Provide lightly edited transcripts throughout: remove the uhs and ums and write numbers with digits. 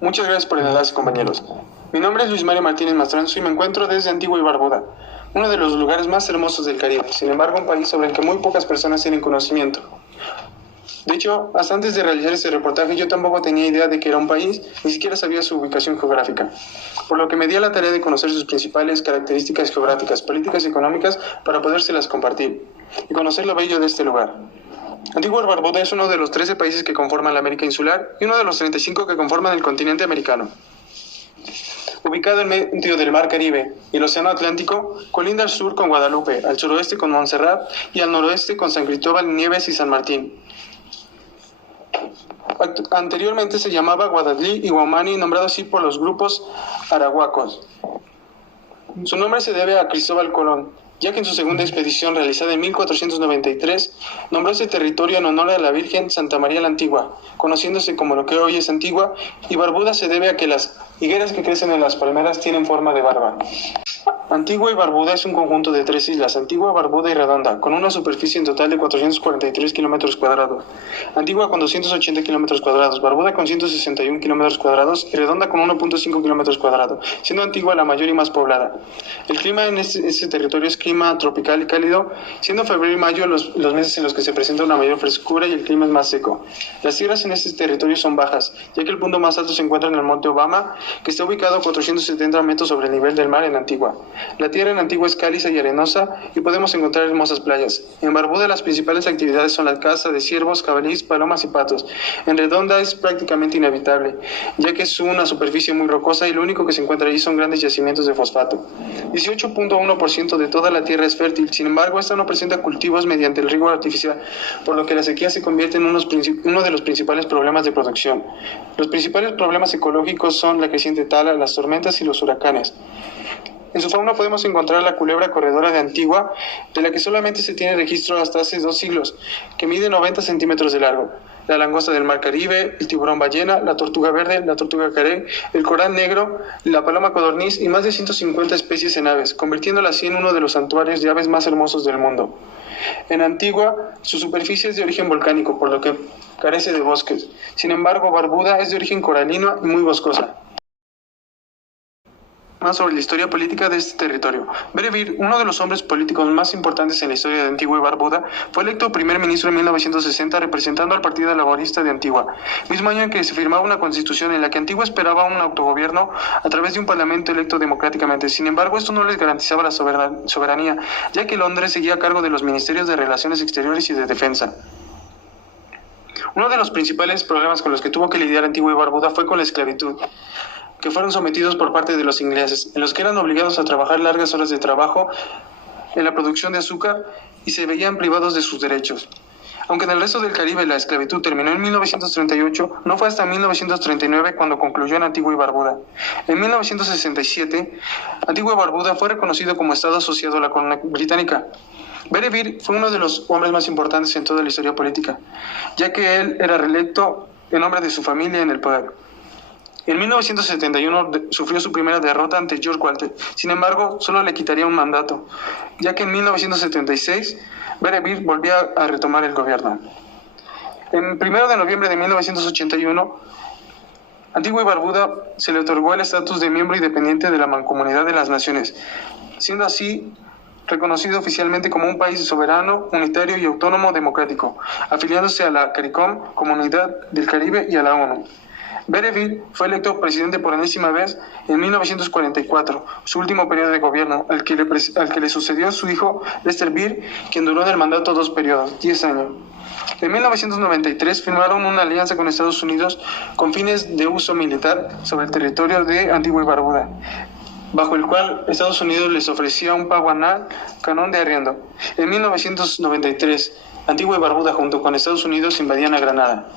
Muchas gracias por el enlace, compañeros. Mi nombre es Luis Mario Martínez Mastranzo y me encuentro desde Antigua y Barbuda, uno de los lugares más hermosos del Caribe, sin embargo un país sobre el que muy pocas personas tienen conocimiento. De hecho, hasta antes de realizar este reportaje yo tampoco tenía idea de que era un país, ni siquiera sabía su ubicación geográfica, por lo que me di a la tarea de conocer sus principales características geográficas, políticas y económicas para podérselas compartir y conocer lo bello de este lugar. Antigua y Barbuda es uno de los 13 países que conforman la América Insular y uno de los 35 que conforman el continente americano. Ubicado en medio del Mar Caribe y el Océano Atlántico, colinda al sur con Guadalupe, al suroeste con Montserrat y al noroeste con San Cristóbal, Nieves y San Martín. Anteriormente se llamaba Guadalí y Guamani, nombrado así por los grupos arahuacos. Su nombre se debe a Cristóbal Colón, ya que en su segunda expedición realizada en 1493 nombró ese territorio en honor a la Virgen Santa María la Antigua, conociéndose como lo que hoy es Antigua, y Barbuda se debe a que las higueras que crecen en las palmeras tienen forma de barba. Antigua y Barbuda es un conjunto de 3 islas, Antigua, Barbuda y Redonda, con una superficie en total de 443 kilómetros cuadrados. Antigua con 280 kilómetros cuadrados, Barbuda con 161 kilómetros cuadrados y Redonda con 1.5 kilómetros cuadrados, siendo Antigua la mayor y más poblada. El clima en este territorio es clima tropical y cálido, siendo febrero y mayo los meses en los que se presenta una mayor frescura y el clima es más seco. Las tierras en este territorio son bajas, ya que el punto más alto se encuentra en el monte Obama, que está ubicado a 470 metros sobre el nivel del mar en Antigua. La tierra en Antigua es caliza y arenosa y podemos encontrar hermosas playas. En Barbuda las principales actividades son la caza de ciervos, jabalíes, palomas y patos. En Redonda es prácticamente inhabitable, ya que es una superficie muy rocosa y lo único que se encuentra allí son grandes yacimientos de fosfato. 18.1% de toda la tierra es fértil, sin embargo esta no presenta cultivos mediante el riego artificial, por lo que la sequía se convierte en uno de los principales problemas de producción. Los principales problemas ecológicos son la creciente tala, las tormentas y los huracanes. En su fauna podemos encontrar la culebra corredora de Antigua, de la que solamente se tiene registro hasta hace 2 siglos, que mide 90 centímetros de largo, la langosta del Mar Caribe, el tiburón ballena, la tortuga verde, la tortuga carey, el coral negro, la paloma codorniz y más de 150 especies en aves, convirtiéndola así en uno de los santuarios de aves más hermosos del mundo. En Antigua, su superficie es de origen volcánico, por lo que carece de bosques. Sin embargo, Barbuda es de origen coralino y muy boscosa. Más sobre la historia política de este territorio. Berevir, uno de los hombres políticos más importantes en la historia de Antigua y Barbuda, fue electo primer ministro en 1960 representando al Partido Laborista de Antigua, mismo año en que se firmaba una constitución en la que Antigua esperaba un autogobierno a través de un parlamento electo democráticamente. Sin embargo, esto no les garantizaba la soberanía, ya que Londres seguía a cargo de los ministerios de Relaciones Exteriores y de Defensa. Uno de los principales problemas con los que tuvo que lidiar Antigua y Barbuda fue con la esclavitud, que fueron sometidos por parte de los ingleses, en los que eran obligados a trabajar largas horas de trabajo en la producción de azúcar y se veían privados de sus derechos. Aunque en el resto del Caribe la esclavitud terminó en 1938, no fue hasta 1939 cuando concluyó en Antigua y Barbuda. En 1967, Antigua y Barbuda fue reconocido como Estado asociado a la corona británica. Berevir fue uno de los hombres más importantes en toda la historia política, ya que él era reelecto en nombre de su familia en el poder. En 1971 sufrió su primera derrota ante George Walter, sin embargo, solo le quitaría un mandato, ya que en 1976 Berevir volvía a retomar el gobierno. El 1 de noviembre de 1981, Antigua y Barbuda se le otorgó el estatus de miembro independiente de la Mancomunidad de las Naciones, siendo así reconocido oficialmente como un país soberano, unitario y autónomo democrático, afiliándose a la CARICOM, Comunidad del Caribe, y a la ONU. Berevir fue electo presidente por enésima vez en 1944, su último periodo de gobierno, al que le sucedió su hijo Lester Beer, quien duró en el mandato 2 periodos, 10 años. En 1993 firmaron una alianza con Estados Unidos con fines de uso militar sobre el territorio de Antigua y Barbuda, bajo el cual Estados Unidos les ofrecía un pago anual canon de arriendo. En 1993, Antigua y Barbuda junto con Estados Unidos invadían a Granada.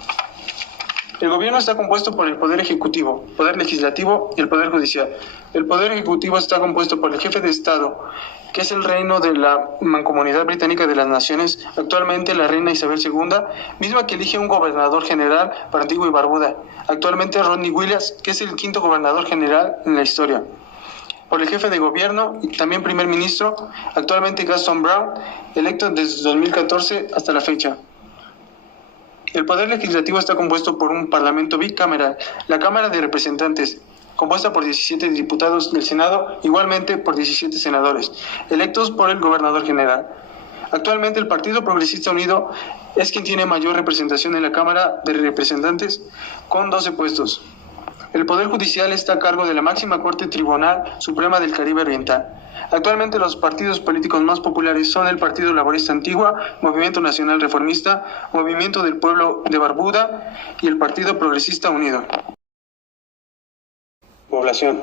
El gobierno está compuesto por el Poder Ejecutivo, Poder Legislativo y el Poder Judicial. El Poder Ejecutivo está compuesto por el Jefe de Estado, que es el reino de la Mancomunidad Británica de las Naciones, actualmente la reina Isabel II, misma que elige un gobernador general para Antigua y Barbuda, actualmente Rodney Williams, que es el 5º gobernador general en la historia. Por el jefe de gobierno y también primer ministro, actualmente Gaston Brown, electo desde 2014 hasta la fecha. El poder legislativo está compuesto por un parlamento bicameral, la Cámara de Representantes, compuesta por 17 diputados del Senado, igualmente por 17 senadores, electos por el gobernador general. Actualmente el Partido Progresista Unido es quien tiene mayor representación en la Cámara de Representantes, con 12 puestos. El Poder Judicial está a cargo de la máxima Corte Tribunal Suprema del Caribe Oriental. Actualmente los partidos políticos más populares son el Partido Laborista Antigua, Movimiento Nacional Reformista, Movimiento del Pueblo de Barbuda y el Partido Progresista Unido. Población.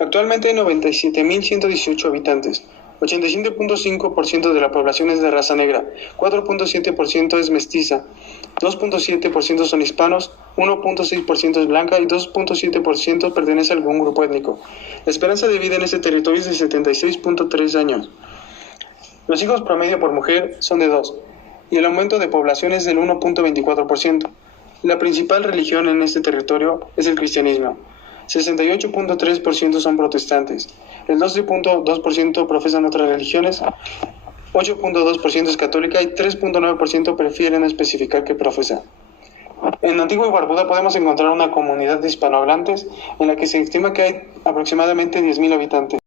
Actualmente hay 97.118 habitantes. 87.5% de la población es de raza negra, 4.7% es mestiza, 2.7% son hispanos, 1.6% es blanca y 2.7% pertenece a algún grupo étnico. La esperanza de vida en este territorio es de 76.3 años. Los hijos promedio por mujer son de 2 y el aumento de población es del 1.24%. La principal religión en este territorio es el cristianismo. 68.3% son protestantes, el 12.2% profesan otras religiones, 8.2% es católica y 3.9% prefieren no especificar qué profesa. En Antigua y Barbuda podemos encontrar una comunidad de hispanohablantes en la que se estima que hay aproximadamente 10.000 habitantes.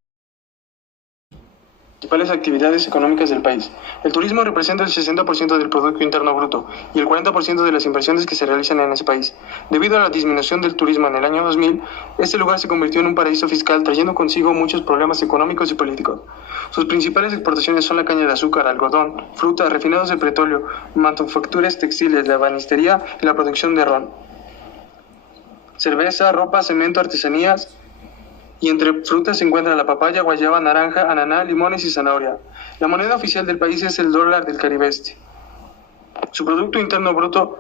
Principales actividades económicas del país. El turismo representa el 60% del Producto Interno Bruto y el 40% de las inversiones que se realizan en ese país. Debido a la disminución del turismo en el año 2000, este lugar se convirtió en un paraíso fiscal trayendo consigo muchos problemas económicos y políticos. Sus principales exportaciones son la caña de azúcar, algodón, fruta, refinados de petróleo, manufacturas textiles, la ebanistería y la producción de ron. Cerveza, ropa, cemento, artesanías. Y entre frutas se encuentran la papaya, guayaba, naranja, ananá, limones y zanahoria. La moneda oficial del país es el dólar del Caribe Este. Su Producto Interno Bruto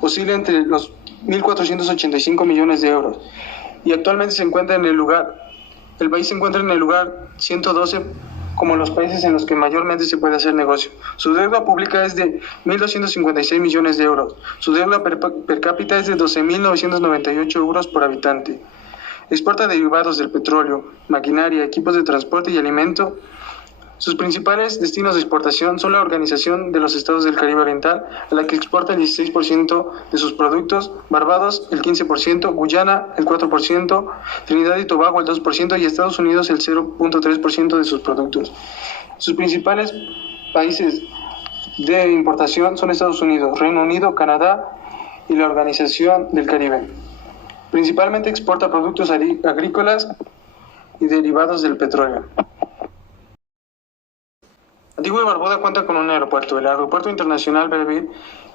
oscila entre los 1.485 millones de euros y actualmente el país se encuentra en el lugar 112 como los países en los que mayormente se puede hacer negocio. Su deuda pública es de 1.256 millones de euros. Su deuda per cápita es de 12.998 euros por habitante. Exporta derivados del petróleo, maquinaria, equipos de transporte y alimento. Sus principales destinos de exportación son la Organización de los Estados del Caribe Oriental, a la que exporta el 16% de sus productos, Barbados el 15%, Guyana el 4%, Trinidad y Tobago el 2% y Estados Unidos el 0.3% de sus productos. Sus principales países de importación son Estados Unidos, Reino Unido, Canadá y la Organización del Caribe. Principalmente exporta productos agrícolas y derivados del petróleo. Antigua y Barbuda cuenta con un aeropuerto, el Aeropuerto Internacional Belleville,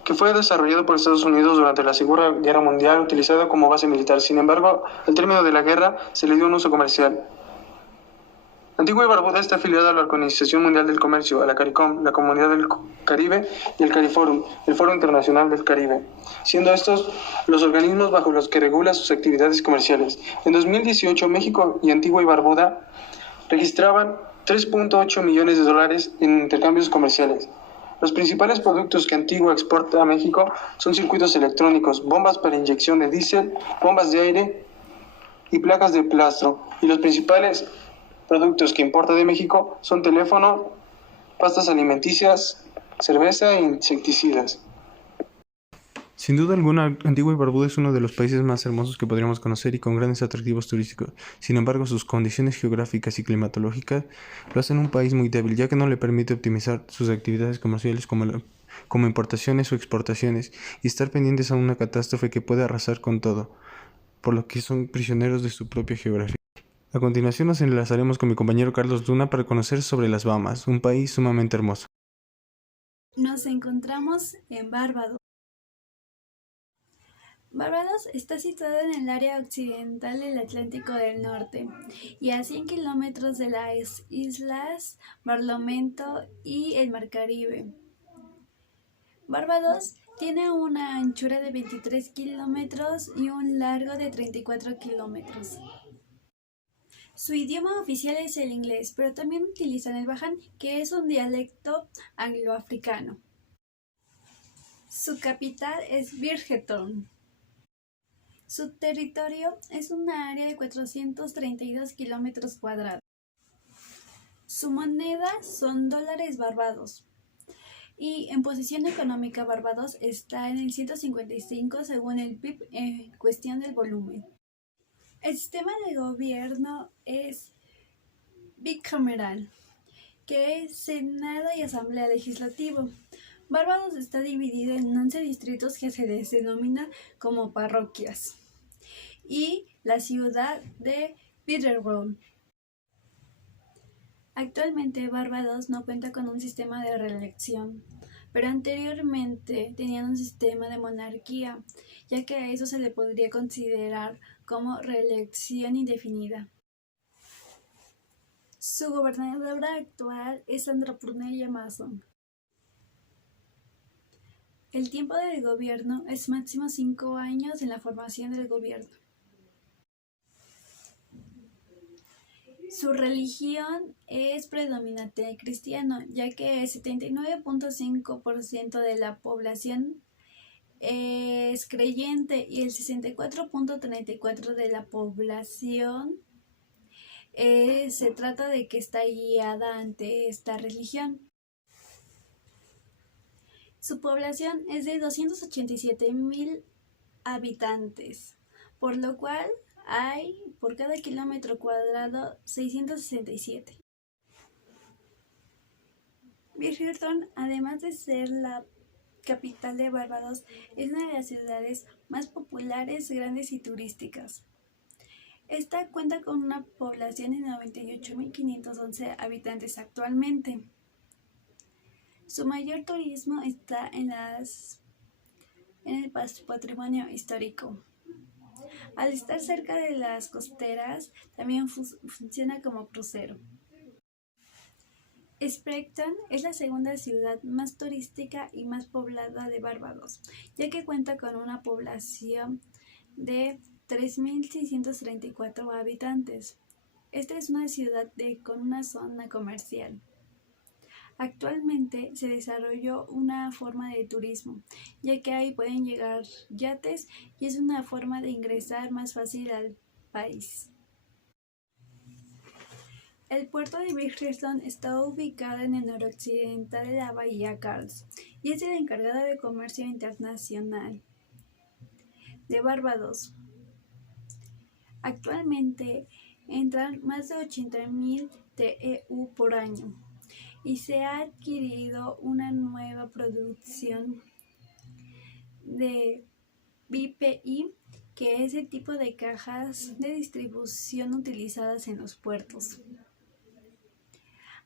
que fue desarrollado por Estados Unidos durante la Segunda Guerra Mundial, utilizado como base militar. Sin embargo, al término de la guerra, se le dio un uso comercial. Antigua y Barbuda está afiliada a la Organización Mundial del Comercio, a la CARICOM, la Comunidad del Caribe y el CARIFORUM, el Foro Internacional del Caribe, siendo estos los organismos bajo los que regula sus actividades comerciales. En 2018, México y Antigua y Barbuda registraban 3.8 millones de dólares en intercambios comerciales. Los principales productos que Antigua exporta a México son circuitos electrónicos, bombas para inyección de diésel, bombas de aire y placas de plastro. Y los principales productos que importa de México son teléfono, pastas alimenticias, cerveza e insecticidas. Sin duda alguna, Antigua y Barbuda es uno de los países más hermosos que podríamos conocer y con grandes atractivos turísticos. Sin embargo, sus condiciones geográficas y climatológicas lo hacen un país muy débil, ya que no le permite optimizar sus actividades comerciales como importaciones o exportaciones y estar pendientes a una catástrofe que puede arrasar con todo, por lo que son prisioneros de su propia geografía. A continuación nos enlazaremos con mi compañero Carlos Luna para conocer sobre las Bahamas, un país sumamente hermoso. Nos encontramos en Barbados. Barbados está situado en el área occidental del Atlántico del Norte y a 100 kilómetros de las islas Barlovento y el Mar Caribe. Barbados tiene una anchura de 23 kilómetros y un largo de 34 kilómetros. Su idioma oficial es el inglés, pero también utilizan el baján, que es un dialecto angloafricano. Su capital es Bridgetown. Su territorio es una área de 432 kilómetros cuadrados. Su moneda son dólares barbados. Y en posición económica, Barbados está en el 155 según el PIB en cuestión del volumen. El sistema de gobierno es bicameral, que es Senado y Asamblea Legislativa. Barbados está dividido en 11 distritos que se les denomina como parroquias y la ciudad de Peterborough. Actualmente Barbados no cuenta con un sistema de reelección, pero anteriormente tenían un sistema de monarquía, ya que a eso se le podría considerar como reelección indefinida. Su gobernadora actual es Sandra Purnell Mason. El tiempo del gobierno es máximo 5 años en la formación del gobierno. Su religión es predominante cristiano, ya que el 79.5% de la población es creyente y el 64.34% de la población se trata de que está guiada ante esta religión. Su población es de 287,000 habitantes, por lo cual hay por cada kilómetro cuadrado 667. Bridgetown, además de ser la capital de Barbados, es una de las ciudades más populares, grandes y turísticas. Esta cuenta con una población de 98,511 habitantes actualmente. Su mayor turismo está en el patrimonio histórico. Al estar cerca de las costeras, también funciona como crucero. Spreyton es la segunda ciudad más turística y más poblada de Barbados, ya que cuenta con una población de 3,634 habitantes. Esta es una ciudad con una zona comercial. Actualmente se desarrolló una forma de turismo, ya que ahí pueden llegar yates y es una forma de ingresar más fácil al país. El puerto de Bridgetown está ubicado en el noroccidental de la bahía Carls y es el encargado de comercio internacional de Barbados. Actualmente entran más de 80,000 TEU por año y se ha adquirido una nueva producción de BPI, que es el tipo de cajas de distribución utilizadas en los puertos.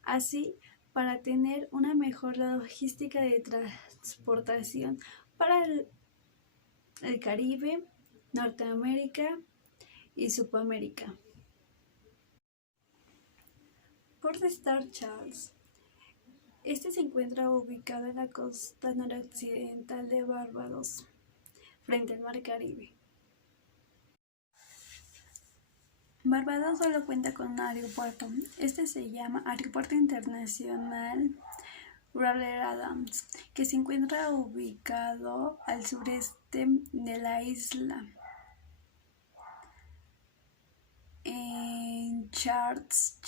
Así, para tener una mejor logística de transportación para el Caribe, Norteamérica y Sudamérica. Port Star Charles. Este se encuentra ubicado en la costa noroccidental de Barbados, frente al mar Caribe. Barbados solo cuenta con un aeropuerto. Este se llama Aeropuerto Internacional Royal Adams, que se encuentra ubicado al sureste de la isla, en Charles,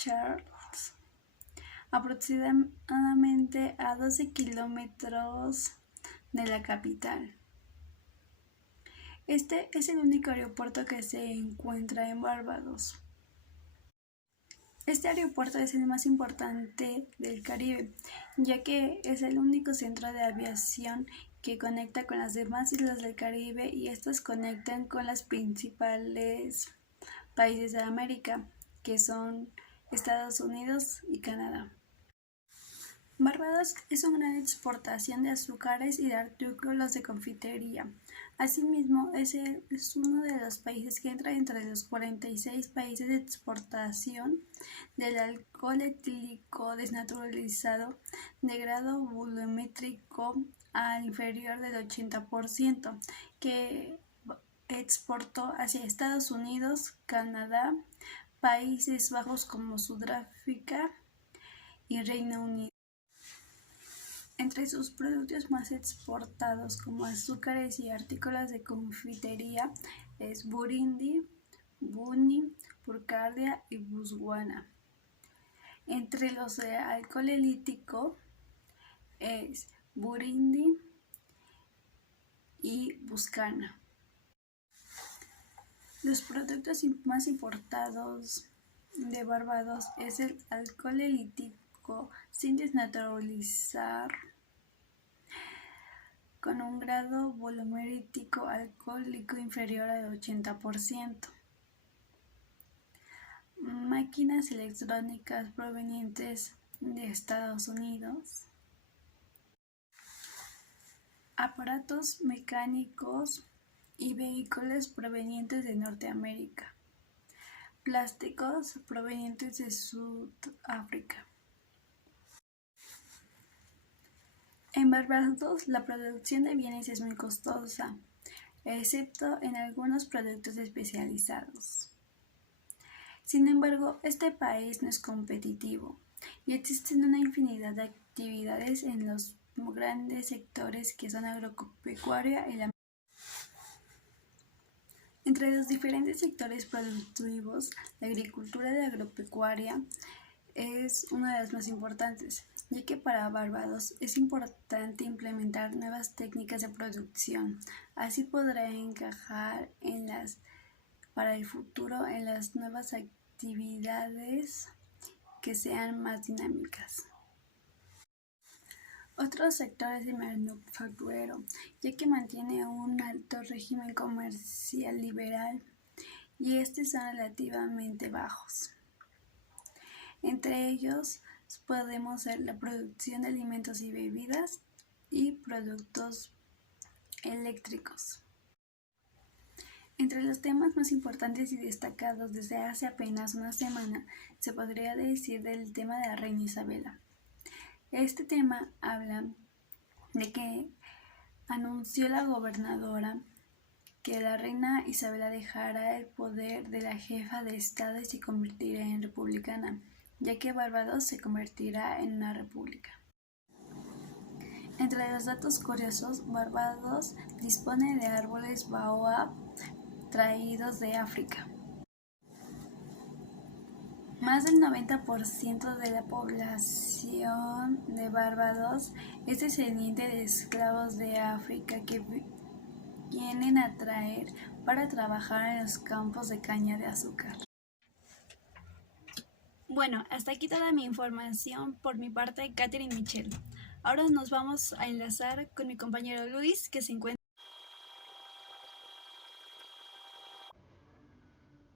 aproximadamente a 12 kilómetros de la capital. Este es el único aeropuerto que se encuentra en Barbados. Este aeropuerto es el más importante del Caribe, ya que es el único centro de aviación que conecta con las demás islas del Caribe y estas conectan con los principales países de América, que son Estados Unidos y Canadá. Barbados es una gran exportación de azúcares y de artículos de confitería. Asimismo, es uno de los países que entra entre los 46 países de exportación del alcohol etílico desnaturalizado de grado volumétrico al inferior del 80%, que exportó hacia Estados Unidos, Canadá, Países Bajos como Sudáfrica y Reino Unido. Entre sus productos más exportados como azúcares y artículos de confitería es Burundi, Buni, Burkina y Botswana. Entre los de alcohol etílico es Burundi y Botswana. Los productos más importados de Barbados es el alcohol etílico sin desnaturalizar con un grado volumétrico alcohólico inferior al 80%. Máquinas electrónicas provenientes de Estados Unidos. Aparatos mecánicos y vehículos provenientes de Norteamérica. Plásticos provenientes de Sudáfrica. En Barbados, la producción de bienes es muy costosa, excepto en algunos productos especializados. Sin embargo, este país no es competitivo y existen una infinidad de actividades en los grandes sectores que son agropecuaria y la. Entre los diferentes sectores productivos, la agricultura y la agropecuaria es una de las más importantes, ya que para Barbados es importante implementar nuevas técnicas de producción. Así podrá encajar para el futuro en las nuevas actividades que sean más dinámicas. Otro sector es el manufacturero, ya que mantiene un alto régimen comercial liberal y estos son relativamente bajos. Entre ellos podemos ver la producción de alimentos y bebidas y productos eléctricos. Entre los temas más importantes y destacados desde hace apenas una semana se podría decir del tema de la reina Isabela. Este tema habla de que anunció la gobernadora que la reina Isabela dejará el poder de la jefa de Estado y se convertirá en republicana, ya que Barbados se convertirá en una república. Entre los datos curiosos, Barbados dispone de árboles baobab traídos de África. Más del 90% de la población de Barbados es descendiente de esclavos de África que vienen a traer para trabajar en los campos de caña de azúcar. Bueno, hasta aquí toda mi información por mi parte, Catherine Michel. Ahora nos vamos a enlazar con mi compañero Luis, que se encuentra.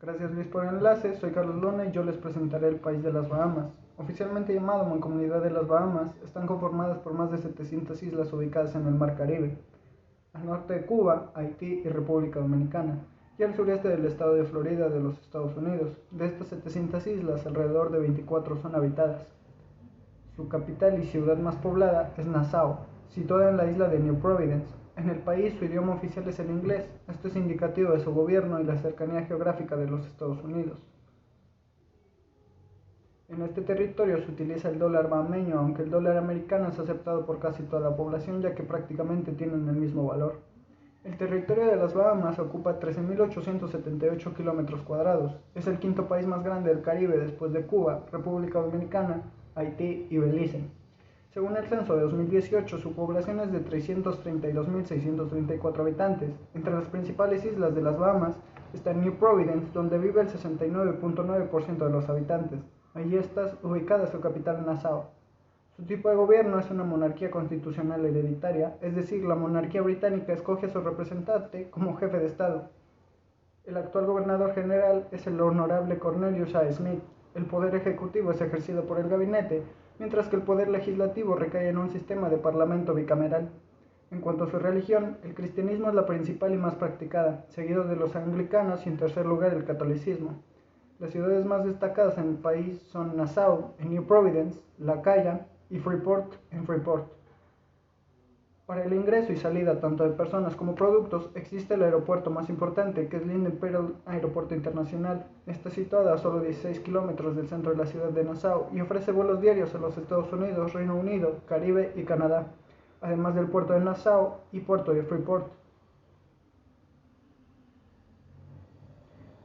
Gracias Luis por el enlace, soy Carlos Luna y yo les presentaré el país de las Bahamas. Oficialmente llamado Mancomunidad de las Bahamas, están conformadas por más de 700 islas ubicadas en el Mar Caribe, al norte de Cuba, Haití y República Dominicana, y al sureste del estado de Florida de los Estados Unidos. De estas 700 islas, alrededor de 24 son habitadas. Su capital y ciudad más poblada es Nassau, situada en la isla de New Providence. En el país su idioma oficial es el inglés. Esto es indicativo de su gobierno y la cercanía geográfica de los Estados Unidos. En este territorio se utiliza el dólar bahameño, aunque el dólar americano es aceptado por casi toda la población ya que prácticamente tienen el mismo valor. El territorio de las Bahamas ocupa 13.878 kilómetros cuadrados. Es el quinto país más grande del Caribe después de Cuba, República Dominicana, Haití y Belice. Según el censo de 2018, su población es de 332.634 habitantes. Entre las principales islas de las Bahamas está New Providence, donde vive el 69.9% de los habitantes. Allí está ubicada su capital Nassau. Su tipo de gobierno es una monarquía constitucional hereditaria, es decir, la monarquía británica escoge a su representante como jefe de Estado. El actual gobernador general es el honorable Cornelius A. Smith. El poder ejecutivo es ejercido por el gabinete, mientras que el poder legislativo recae en un sistema de parlamento bicameral. En cuanto a su religión, el cristianismo es la principal y más practicada, seguido de los anglicanos y en tercer lugar el catolicismo. Las ciudades más destacadas en el país son Nassau, en New Providence, La Caya y Freeport, en Freeport. Para el ingreso y salida tanto de personas como productos, existe el aeropuerto más importante, que es Linden Pearl Aeropuerto Internacional. Está situada a solo 16 kilómetros del centro de la ciudad de Nassau y ofrece vuelos diarios a los Estados Unidos, Reino Unido, Caribe y Canadá, además del puerto de Nassau y puerto de Freeport.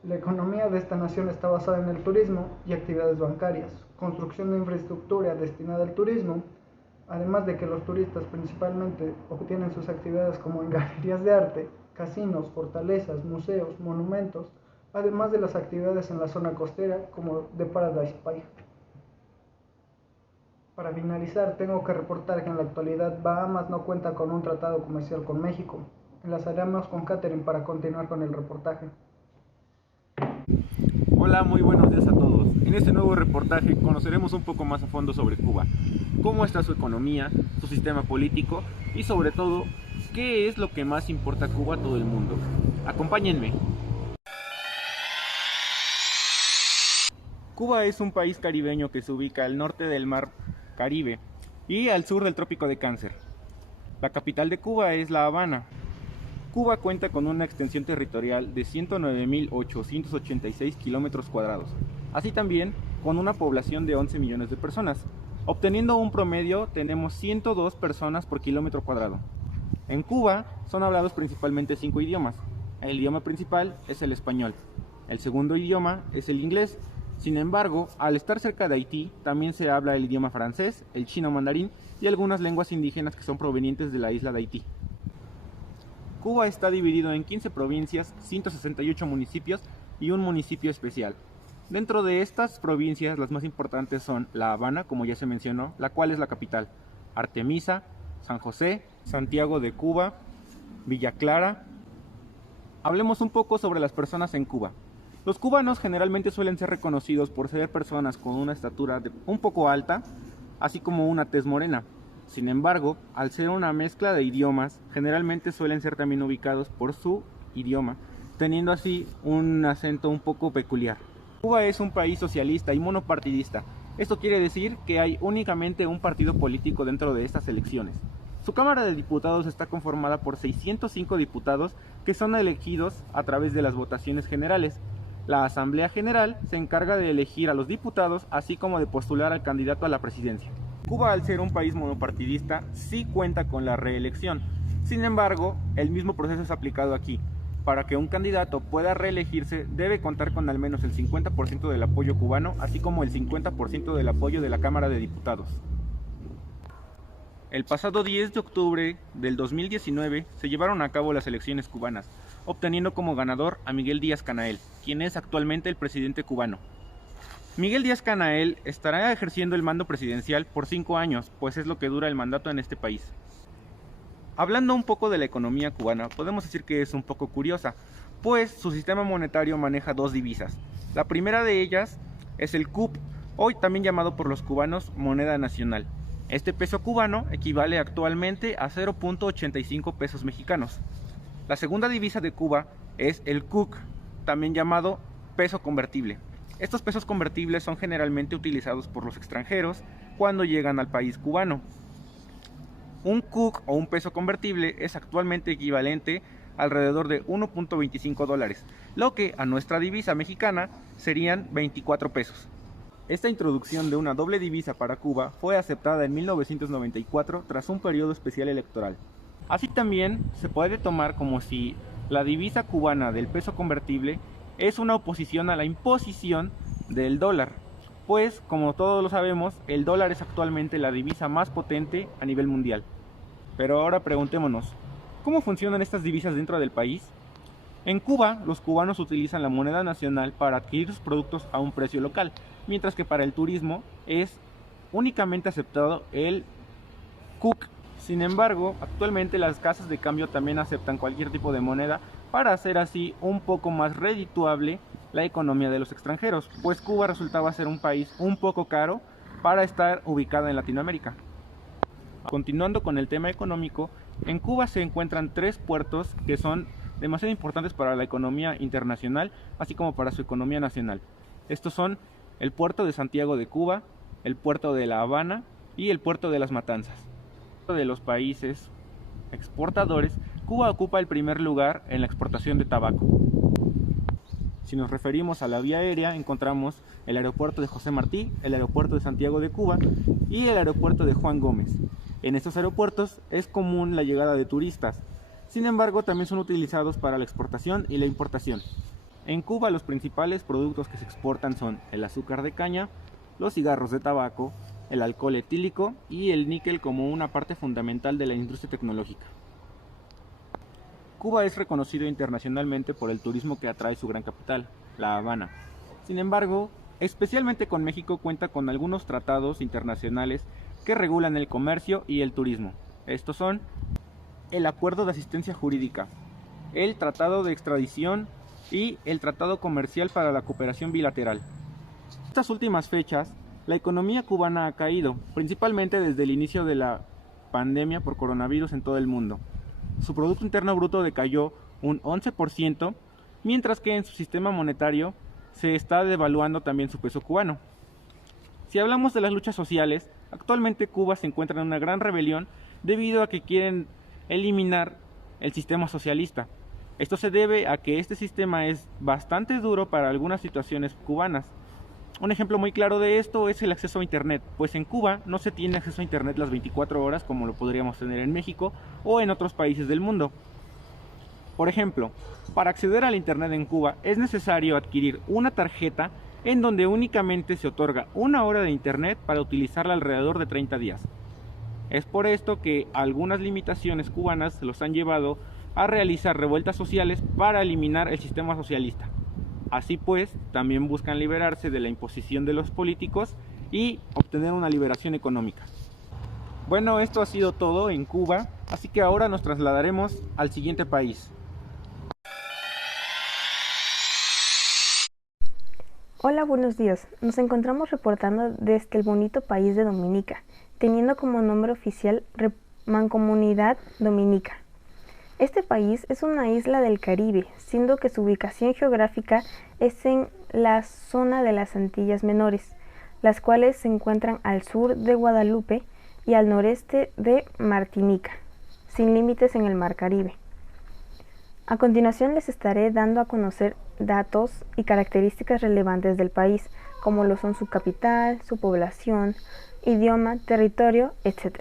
La economía de esta nación está basada en el turismo y actividades bancarias, construcción de infraestructura destinada al turismo, además de que los turistas principalmente obtienen sus actividades como en galerías de arte, casinos, fortalezas, museos, monumentos, además de las actividades en la zona costera como de Paradise Pay. Para finalizar, tengo que reportar que en la actualidad Bahamas no cuenta con un tratado comercial con México. Enlazaremos con Catherine para continuar con el reportaje. Hola, muy buenos días a todos. En este nuevo reportaje conoceremos un poco más a fondo sobre Cuba, cómo está su economía, su sistema político y sobre todo, qué es lo que más importa a Cuba a todo el mundo. Acompáñenme. Cuba es un país caribeño que se ubica al norte del mar Caribe y al sur del Trópico de Cáncer. La capital de Cuba es La Habana. Cuba cuenta con una extensión territorial de 109.886 kilómetros cuadrados, así también con una población de 11 millones de personas. Obteniendo un promedio, tenemos 102 personas por kilómetro cuadrado. En Cuba son hablados principalmente 5 idiomas. El idioma principal es el español. El segundo idioma es el inglés. Sin embargo, al estar cerca de Haití, también se habla el idioma francés, el chino mandarín y algunas lenguas indígenas que son provenientes de la isla de Haití. Cuba está dividido en 15 provincias, 168 municipios y un municipio especial. Dentro de estas provincias, las más importantes son La Habana, como ya se mencionó, la cual es la capital, Artemisa, San José, Santiago de Cuba, Villa Clara. Hablemos un poco sobre las personas en Cuba. Los cubanos generalmente suelen ser reconocidos por ser personas con una estatura un poco alta, así como una tez morena. Sin embargo, al ser una mezcla de idiomas, generalmente suelen ser también ubicados por su idioma, teniendo así un acento un poco peculiar. Cuba es un país socialista y monopartidista. Esto quiere decir que hay únicamente un partido político dentro de estas elecciones. Su Cámara de Diputados está conformada por 605 diputados que son elegidos a través de las votaciones generales. La Asamblea General se encarga de elegir a los diputados, así como de postular al candidato a la presidencia. Cuba, al ser un país monopartidista, sí cuenta con la reelección. Sin embargo, el mismo proceso es aplicado aquí. Para que un candidato pueda reelegirse, debe contar con al menos el 50% del apoyo cubano, así como el 50% del apoyo de la Cámara de Diputados. El pasado 10 de octubre del 2019 se llevaron a cabo las elecciones cubanas, obteniendo como ganador a Miguel Díaz-Canel, quien es actualmente el presidente cubano. Miguel Díaz-Canel estará ejerciendo el mando presidencial por 5 años, pues es lo que dura el mandato en este país. Hablando un poco de la economía cubana, podemos decir que es un poco curiosa, pues su sistema monetario maneja 2 divisas. La primera de ellas es el CUP, hoy también llamado por los cubanos moneda nacional. Este peso cubano equivale actualmente a 0.85 pesos mexicanos. La segunda divisa de Cuba es el CUC, también llamado peso convertible. Estos pesos convertibles son generalmente utilizados por los extranjeros cuando llegan al país cubano. Un CUC o un peso convertible es actualmente equivalente a alrededor de 1.25 dólares, lo que a nuestra divisa mexicana serían 24 pesos. Esta introducción de una doble divisa para Cuba fue aceptada en 1994 tras un periodo especial electoral. Así también se puede tomar como si la divisa cubana del peso convertible es una oposición a la imposición del dólar, pues como todos lo sabemos, el dólar es actualmente la divisa más potente a nivel mundial. Pero ahora preguntémonos, ¿cómo funcionan estas divisas dentro del país? En Cuba, los cubanos utilizan la moneda nacional para adquirir sus productos a un precio local, mientras que para el turismo es únicamente aceptado el CUC. Sin embargo, actualmente las casas de cambio también aceptan cualquier tipo de moneda para hacer así un poco más redituable la economía de los extranjeros, pues Cuba resultaba ser un país un poco caro para estar ubicada en Latinoamérica. Continuando con el tema económico, en Cuba se encuentran 3 puertos que son demasiado importantes para la economía internacional, así como para su economía nacional. Estos son el puerto de Santiago de Cuba, el puerto de La Habana y el puerto de Las Matanzas. De los países exportadores, Cuba ocupa el primer lugar en la exportación de tabaco. Si nos referimos a la vía aérea, encontramos el aeropuerto de José Martí, el aeropuerto de Santiago de Cuba y el aeropuerto de Juan Gómez. En estos aeropuertos es común la llegada de turistas. Sin embargo, también son utilizados para la exportación y la importación. En Cuba los principales productos que se exportan son el azúcar de caña, los cigarros de tabaco, el alcohol etílico y el níquel como una parte fundamental de la industria tecnológica. Cuba es reconocido internacionalmente por el turismo que atrae su gran capital, La Habana. Sin embargo, especialmente con México cuenta con algunos tratados internacionales que regulan el comercio y el turismo. Estos son el Acuerdo de Asistencia Jurídica, el Tratado de Extradición y el Tratado Comercial para la Cooperación Bilateral. En estas últimas fechas, la economía cubana ha caído, principalmente desde el inicio de la pandemia por coronavirus en todo el mundo. Su Producto Interno Bruto decayó un 11%, mientras que en su sistema monetario se está devaluando también su peso cubano. Si hablamos de las luchas sociales, actualmente Cuba se encuentra en una gran rebelión debido a que quieren eliminar el sistema socialista. Esto se debe a que este sistema es bastante duro para algunas situaciones cubanas. Un ejemplo muy claro de esto es el acceso a Internet, pues en Cuba no se tiene acceso a Internet las 24 horas como lo podríamos tener en México o en otros países del mundo. Por ejemplo, para acceder al Internet en Cuba es necesario adquirir una tarjeta en donde únicamente se otorga 1 hora de Internet para utilizarla alrededor de 30 días. Es por esto que algunas limitaciones cubanas los han llevado a realizar revueltas sociales para eliminar el sistema socialista. Así pues, también buscan liberarse de la imposición de los políticos y obtener una liberación económica. Bueno, esto ha sido todo en Cuba, así que ahora nos trasladaremos al siguiente país. Hola, buenos días. Nos encontramos reportando desde el bonito país de Dominica, teniendo como nombre oficial Mancomunidad Dominica. Este país es una isla del Caribe, siendo que su ubicación geográfica es en la zona de las Antillas Menores, las cuales se encuentran al sur de Guadalupe y al noreste de Martinica, sin límites en el Mar Caribe. A continuación les estaré dando a conocer datos y características relevantes del país, como lo son su capital, su población, idioma, territorio, etc.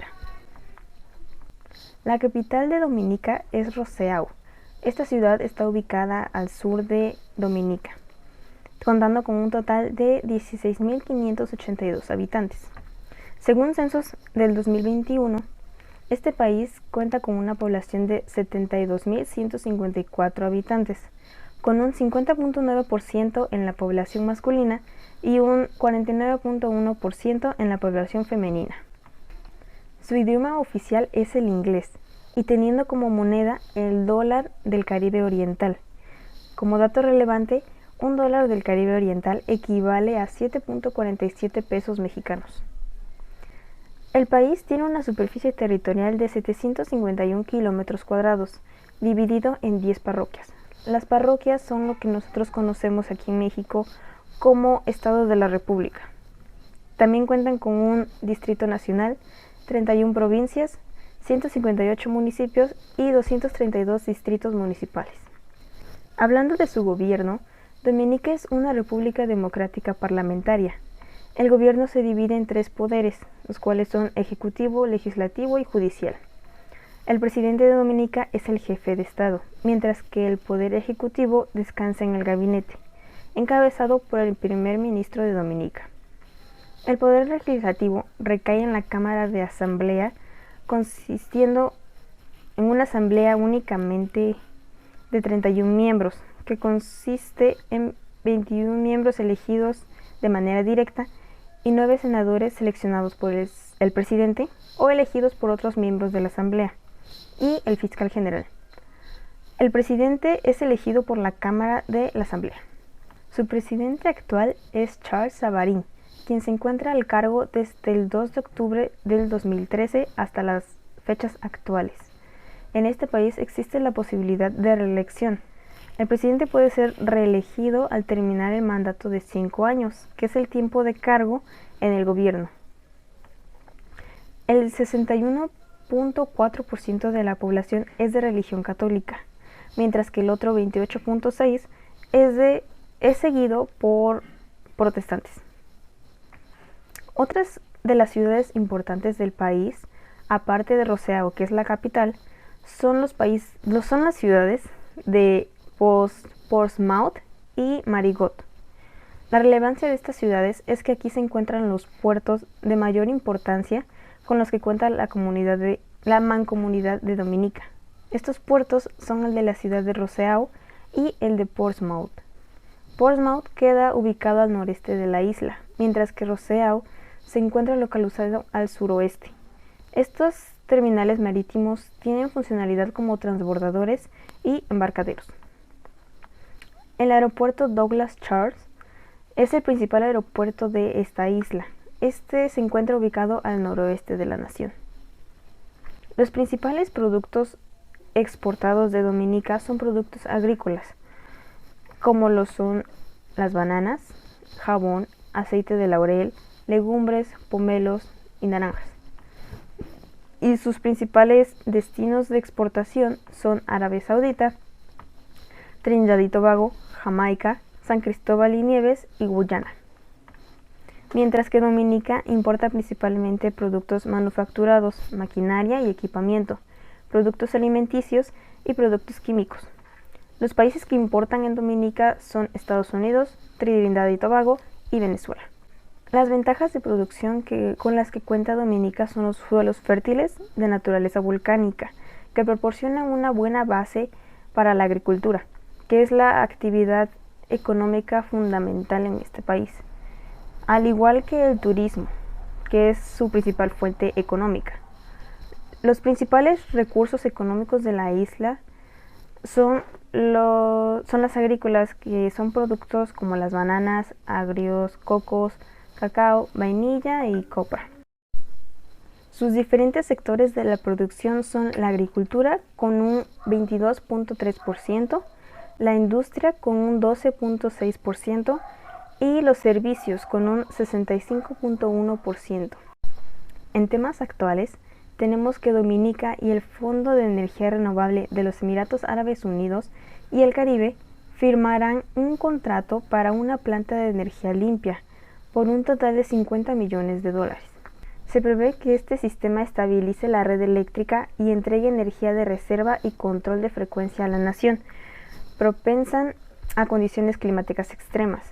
La capital de Dominica es Roseau. Esta ciudad está ubicada al sur de Dominica, contando con un total de 16.582 habitantes. Según censos del 2021, este país cuenta con una población de 72.154 habitantes, con un 50.9% en la población masculina y un 49.1% en la población femenina. Su idioma oficial es el inglés, y teniendo como moneda el dólar del Caribe Oriental. Como dato relevante, un dólar del Caribe Oriental equivale a 7.47 pesos mexicanos. El país tiene una superficie territorial de 751 kilómetros cuadrados, dividido en 10 parroquias. Las parroquias son lo que nosotros conocemos aquí en México como Estado de la República. También cuentan con un Distrito Nacional, 31 provincias, 158 municipios y 232 distritos municipales. Hablando de su gobierno, Dominica es una república democrática parlamentaria. El gobierno se divide en 3 poderes, los cuales son ejecutivo, legislativo y judicial. El presidente de Dominica es el jefe de Estado, mientras que el poder ejecutivo descansa en el gabinete, encabezado por el primer ministro de Dominica. El poder legislativo recae en la Cámara de Asamblea, consistiendo en una asamblea únicamente de 31 miembros, que consiste en 21 miembros elegidos de manera directa y 9 senadores seleccionados por el presidente o elegidos por otros miembros de la asamblea y el fiscal general. El presidente es elegido por la Cámara de la Asamblea. Su presidente actual es Charles Savarin, quien se encuentra al cargo desde el 2 de octubre del 2013 hasta las fechas actuales. En este país existe la posibilidad de reelección. El presidente puede ser reelegido al terminar el mandato de 5 años, que es el tiempo de cargo en el gobierno. El 61.4% de la población es de religión católica, mientras que el otro 28.6% es seguido por protestantes. Otras de las ciudades importantes del país, aparte de Roseau, que es la capital, son las ciudades de Portsmouth y Marigot. La relevancia de estas ciudades es que aquí se encuentran los puertos de mayor importancia con los que cuenta la mancomunidad de Dominica. Estos puertos son el de la ciudad de Roseau y el de Portsmouth. Portsmouth queda ubicado al noreste de la isla, mientras que Roseau se encuentra localizado al suroeste. Estos terminales marítimos tienen funcionalidad como transbordadores y embarcaderos. El aeropuerto Douglas Charles es el principal aeropuerto de esta isla. Este se encuentra ubicado al noroeste de la nación. Los principales productos exportados de Dominica son productos agrícolas, como lo son las bananas, jabón, aceite de laurel, legumbres, pomelos y naranjas. Y sus principales destinos de exportación son Arabia Saudita, Trinidad y Tobago, Jamaica, San Cristóbal y Nieves y Guyana. Mientras que Dominica importa principalmente productos manufacturados, maquinaria y equipamiento, productos alimenticios y productos químicos. Los países que importan en Dominica son Estados Unidos, Trinidad y Tobago y Venezuela. Las ventajas de producción con las que cuenta Dominica son los suelos fértiles de naturaleza volcánica, que proporcionan una buena base para la agricultura, que es la actividad económica fundamental en este país, al igual que el turismo, que es su principal fuente económica. Los principales recursos económicos de la isla son las agrícolas, que son productos como las bananas, agrios, cocos, cacao, vainilla y copra. Sus diferentes sectores de la producción son la agricultura con un 22.3%, la industria con un 12.6% y los servicios con un 65.1%. En temas actuales, tenemos que Dominica y el Fondo de Energía Renovable de los Emiratos Árabes Unidos y el Caribe firmarán un contrato para una planta de energía limpia por un total de $50 millones. Se prevé que este sistema estabilice la red eléctrica y entregue energía de reserva y control de frecuencia a la nación, propensa a condiciones climáticas extremas.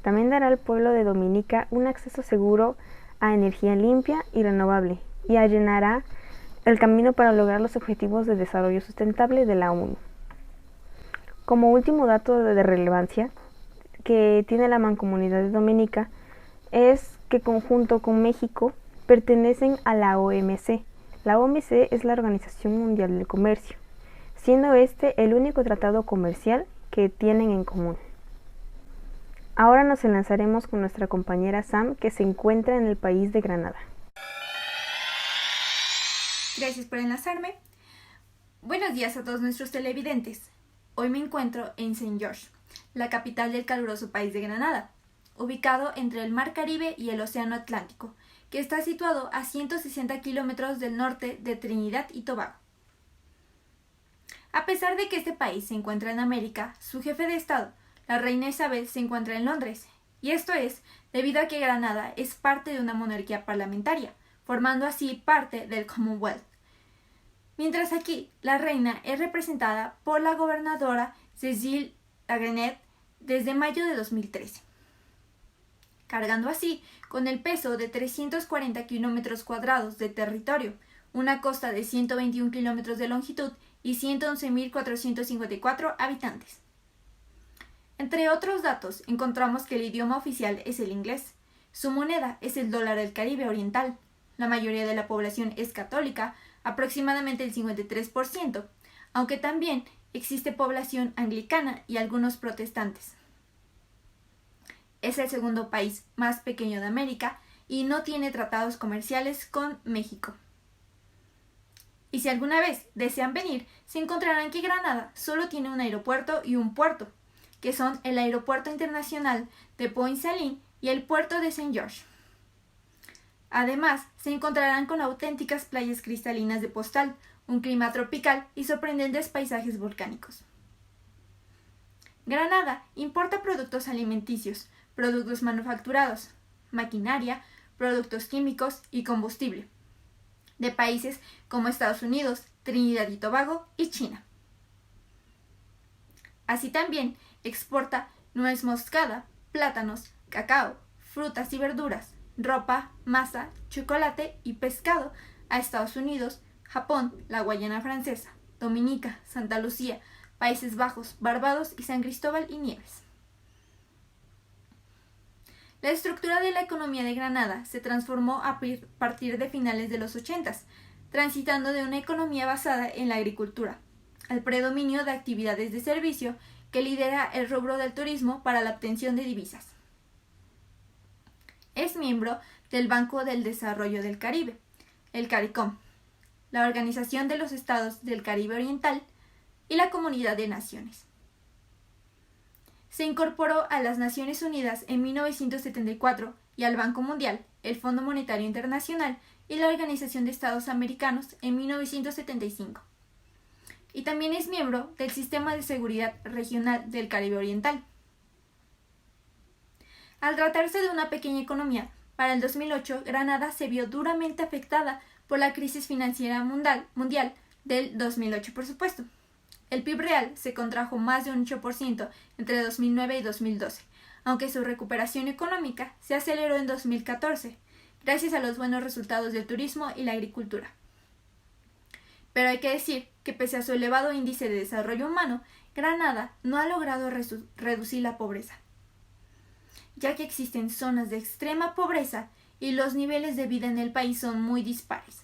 También dará al pueblo de Dominica un acceso seguro a energía limpia y renovable y allanará el camino para lograr los objetivos de desarrollo sustentable de la ONU. Como último dato de relevancia que tiene la Mancomunidad de Dominica es que conjunto con México pertenecen a la OMC. La OMC es la Organización Mundial del Comercio, siendo este el único tratado comercial que tienen en común. Ahora nos enlazaremos con nuestra compañera Sam, que se encuentra en el país de Granada. Gracias por enlazarme. Buenos días a todos nuestros televidentes. Hoy me encuentro en St. George, la capital del caluroso país de Granada, ubicado entre el Mar Caribe y el Océano Atlántico, que está situado a 160 kilómetros del norte de Trinidad y Tobago. A pesar de que este país se encuentra en América, su jefe de Estado, la reina Isabel, se encuentra en Londres, y esto es debido a que Granada es parte de una monarquía parlamentaria, formando así parte del Commonwealth. Mientras aquí, la reina es representada por la gobernadora Cécile Agrenet desde mayo de 2013, cargando así con el peso de 340 kilómetros cuadrados de territorio, una costa de 121 kilómetros de longitud y 111.454 habitantes. Entre otros datos, encontramos que el idioma oficial es el inglés. Su moneda es el dólar del Caribe Oriental. La mayoría de la población es católica, aproximadamente el 53%, aunque también existe población anglicana y algunos protestantes. Es el segundo país más pequeño de América y no tiene tratados comerciales con México. Y si alguna vez desean venir, se encontrarán que Granada solo tiene un aeropuerto y un puerto, que son el Aeropuerto Internacional de Point Salin y el Puerto de St. George. Además, se encontrarán con auténticas playas cristalinas de Postal, un clima tropical y sorprendentes paisajes volcánicos. Granada importa productos alimenticios, productos manufacturados, maquinaria, productos químicos y combustible, de países como Estados Unidos, Trinidad y Tobago y China. Así también exporta nuez moscada, plátanos, cacao, frutas y verduras, ropa, masa, chocolate y pescado a Estados Unidos, Japón, la Guayana Francesa, Dominica, Santa Lucía, Países Bajos, Barbados y San Cristóbal y Nieves. La estructura de la economía de Granada se transformó a partir de finales de los 80, transitando de una economía basada en la agricultura al predominio de actividades de servicio que lidera el rubro del turismo para la obtención de divisas. Es miembro del Banco del Desarrollo del Caribe, el CARICOM, la Organización de los Estados del Caribe Oriental y la Comunidad de Naciones. Se incorporó a las Naciones Unidas en 1974 y al Banco Mundial, el Fondo Monetario Internacional y la Organización de Estados Americanos en 1975. Y también es miembro del Sistema de Seguridad Regional del Caribe Oriental. Al tratarse de una pequeña economía, para el 2008 Granada se vio duramente afectada por la crisis financiera mundial del 2008, por supuesto. El PIB real se contrajo más de un 8% entre 2009 y 2012, aunque su recuperación económica se aceleró en 2014, gracias a los buenos resultados del turismo y la agricultura. Pero hay que decir que pese a su elevado índice de desarrollo humano, Granada no ha logrado reducir la pobreza, ya que existen zonas de extrema pobreza y los niveles de vida en el país son muy dispares.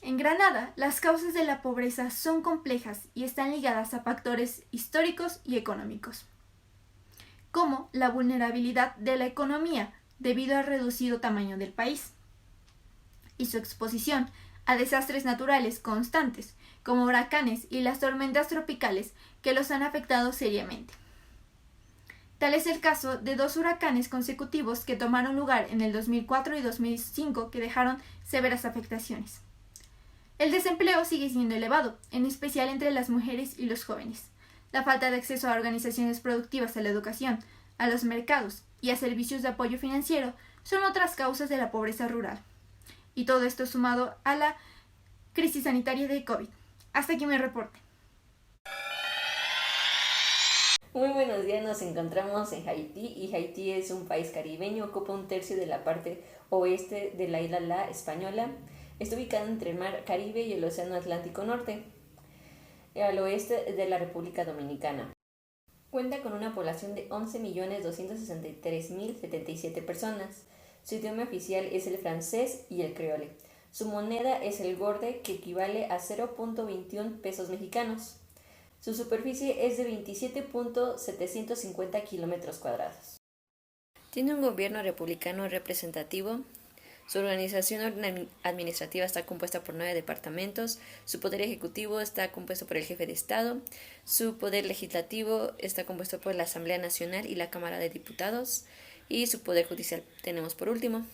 En Granada, las causas de la pobreza son complejas y están ligadas a factores históricos y económicos, como la vulnerabilidad de la economía debido al reducido tamaño del país y su exposición a desastres naturales constantes, como huracanes y las tormentas tropicales que los han afectado seriamente. Tal es el caso de 2 huracanes consecutivos que tomaron lugar en el 2004 y 2005 que dejaron severas afectaciones. El desempleo sigue siendo elevado, en especial entre las mujeres y los jóvenes. La falta de acceso a organizaciones productivas, a la educación, a los mercados y a servicios de apoyo financiero son otras causas de la pobreza rural. Y todo esto sumado a la crisis sanitaria de COVID. Hasta aquí mi reporte. Muy buenos días, nos encontramos en Haití y Haití es un país caribeño, ocupa un tercio de la parte oeste de la isla La Española. Está ubicado entre el mar Caribe y el océano Atlántico Norte, al oeste de la República Dominicana. Cuenta con una población de 11.263.077 personas. Su idioma oficial es el francés y el creole. Su moneda es el gorde, que equivale a 0.21 pesos mexicanos. Su superficie es de 27.750 kilómetros cuadrados. Tiene un gobierno republicano representativo. Su organización administrativa está compuesta por 9 departamentos. Su poder ejecutivo está compuesto por el jefe de Estado. Su poder legislativo está compuesto por la Asamblea Nacional y la Cámara de Diputados. Y su poder judicial tenemos por último.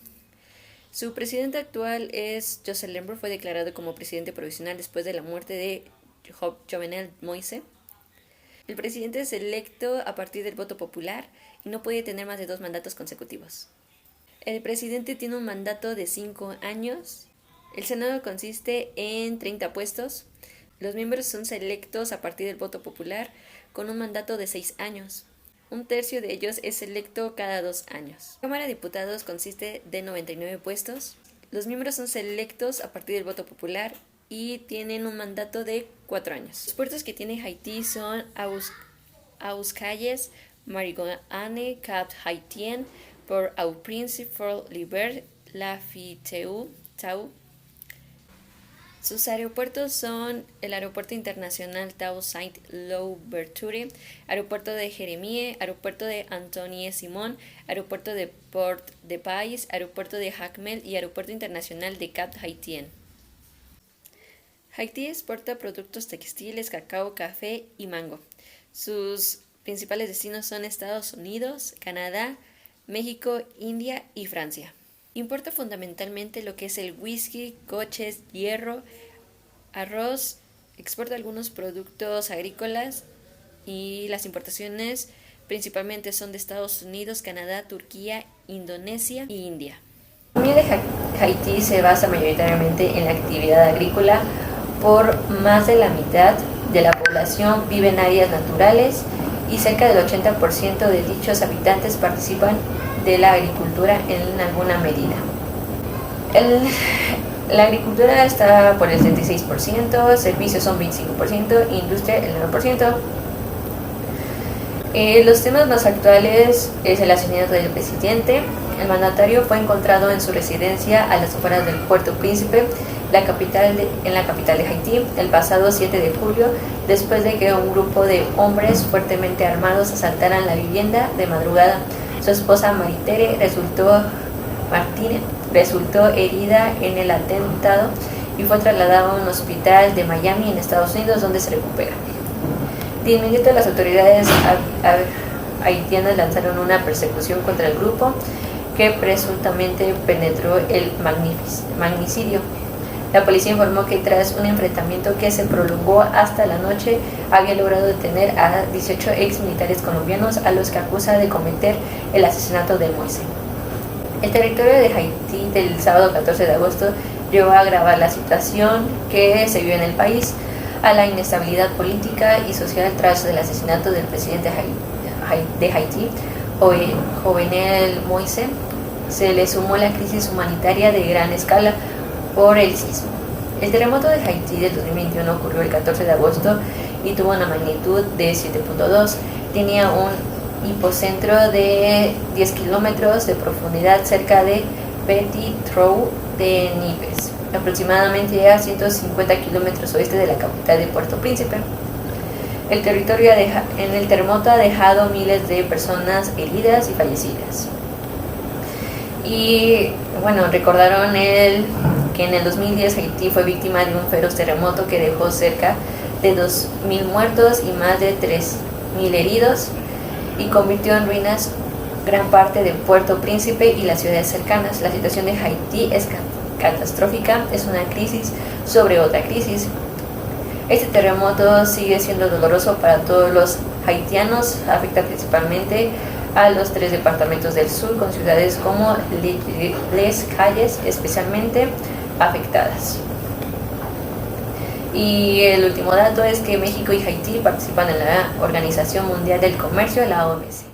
Su presidente actual es Joseph Lembro, fue declarado como presidente provisional después de la muerte de Jovenel Moïse. El presidente es electo a partir del voto popular y no puede tener más de 2 mandatos consecutivos. El presidente tiene un mandato de 5 años. El Senado consiste en 30 puestos. Los miembros son selectos a partir del voto popular con un mandato de 6 años. Un tercio de ellos es electo cada 2 años. La Cámara de Diputados consiste de 99 puestos. Los miembros son selectos a partir del voto popular y tienen un mandato de 4 años. Los puertos que tiene Haití son Auscalles, Marigonane, Cap Haitien, Port-au-Prince, Fort Libert, Lafiteu, Tau. Sus aeropuertos son el Aeropuerto Internacional Tau Saint-Louverture, Aeropuerto de Jérémie, Aeropuerto de Antoine-Simon, Aeropuerto de Port-de-Paix, Aeropuerto de Jacmel y Aeropuerto Internacional de Cap Haitien. Haití exporta productos textiles, cacao, café y mango. Sus principales destinos son Estados Unidos, Canadá, México, India y Francia. Importa fundamentalmente lo que es el whisky, coches, hierro, arroz, exporta algunos productos agrícolas y las importaciones principalmente son de Estados Unidos, Canadá, Turquía, Indonesia y India. La economía de Haití se basa mayoritariamente en la actividad agrícola. Por más de la mitad de la población vive en áreas naturales y cerca del 80% de dichos habitantes participan de la agricultura en alguna medida. La agricultura está por el 36%, servicios son 25%, industria el 9%. Los temas más actuales es el asesinato del presidente. El mandatario fue encontrado en su residencia a las afueras del Puerto Príncipe, en la capital de Haití, el pasado 7 de julio, después de que un grupo de hombres fuertemente armados asaltaran la vivienda de madrugada. Su esposa Maritere resultó herida en el atentado y fue trasladada a un hospital de Miami, en Estados Unidos, donde se recupera. De inmediato, las autoridades haitianas lanzaron una persecución contra el grupo que presuntamente penetró el magnicidio. La policía informó que tras un enfrentamiento que se prolongó hasta la noche, había logrado detener a 18 ex militares colombianos a los que acusa de cometer el asesinato de Moise. El territorio de Haití del sábado 14 de agosto llevó a agravar la situación que se vive en el país, a la inestabilidad política y social tras el asesinato del presidente de Haití, Jovenel Moise. Se le sumó la crisis humanitaria de gran escala por el sismo. El terremoto de Haití del 2021 ocurrió el 14 de agosto y tuvo una magnitud de 7.2. Tenía un hipocentro de 10 kilómetros de profundidad cerca de Petit Trou de Nives, aproximadamente a 150 kilómetros oeste de la capital de Puerto Príncipe. El territorio en el terremoto ha dejado miles de personas heridas y fallecidas. Y bueno, recordaron que en el 2010 Haití fue víctima de un feroz terremoto que dejó cerca de 2.000 muertos y más de 3.000 heridos, y convirtió en ruinas gran parte de Puerto Príncipe y las ciudades cercanas. La situación de Haití es catastrófica, es una crisis sobre otra crisis. Este terremoto sigue siendo doloroso para todos los haitianos, afecta principalmente a los 3 departamentos del sur, con ciudades como Les Cayes especialmente afectadas. Y el último dato es que México y Haití participan en la Organización Mundial del Comercio, la OMC.